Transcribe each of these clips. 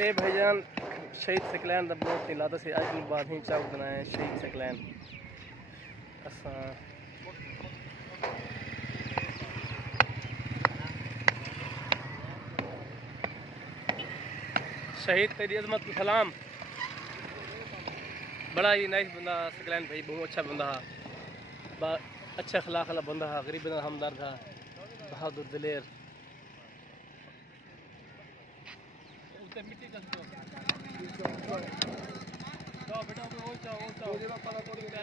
ए भाईजान शहीद सकलैन दा बहुत नहीं लाता से आज बाद ही चौक बनाए शहीद सकलैन असा शहीद तेरी अजमत को सलाम। बड़ा ही नाइस बंदा सकलैन भाई, बहुत अच्छा बंदा हा, अच्छा अखलाक वाला बंदा हा, गरीब बंदा हमदर्द हा, बहादुर दिलेर।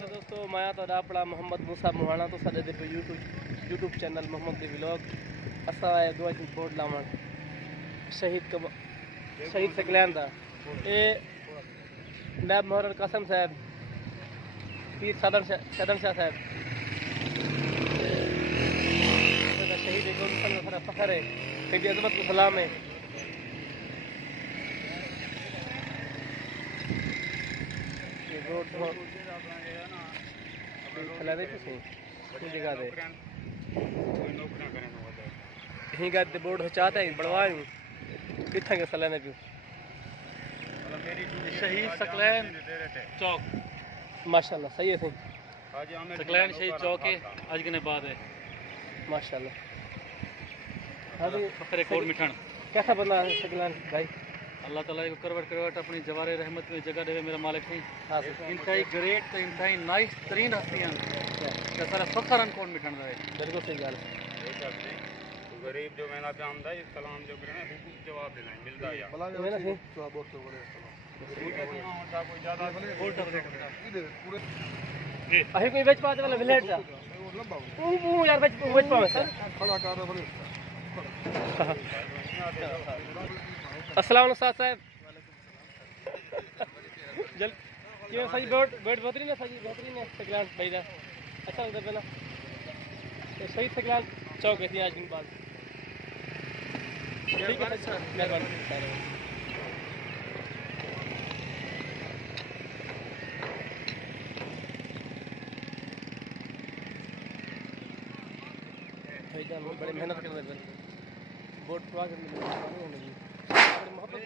दोस्तों मैं तो अपना मोहम्मद मूसा मुहाना तो साडे देखो यूट्यूब चैनल मोहम्मद दी व्लॉग असा है दो बोर्ड लावन शहीद सकलैन दा ए नायब मुहर्रर कासम साहब, पीर सदर शाह साहब शहीद है, फखर है, तेरी अजमत को सलाम है। रोड खिला दे जगह दे ही गए बोर्ड चाहता है बढ़वाऊँ कितना के सलाह ने शहीद सकलैन चौक माशाल्लाह सही है सही सकलैन शहीद चौक है आज के बाद है माशाल्लाह। फखरे कोट मिठन कैसा बंदा है सकलैन भाई? अल्लाह ताला को करवट करवट अपनी जवारे रहमत में जगह देवे मेरा मालिक नहीं। हाँ इंतहाई ग्रेट तो इंतहाई नाइस तरीन हस्तियां सारा फखर कोट मिठन है। बिल्कुल सही गल गरीब जो मैंने पे आमदा है सलाम जो करे हुकूक जवाब देना मिलदा या भला मेरा सही तो बहुत तो बोले सलाम कोई ज्यादा पूरे अही कोई बेच पाते वाला विलेट जा वो यार बेच पावे सर खड़ा कर बोले अस्सलाम वालेकुम साहब जल क्यों सही बोर्ड बेहतरीन है, सही बेहतरीन है सकलैन भाई दा अच्छा उधर पहला शहीद सकलैन चौक है आज दिन बाद ठीक है सर मेहरबानी भाई बड़े मेहनत कर रहे हैं बोर्ड तो आगे मोहब्बत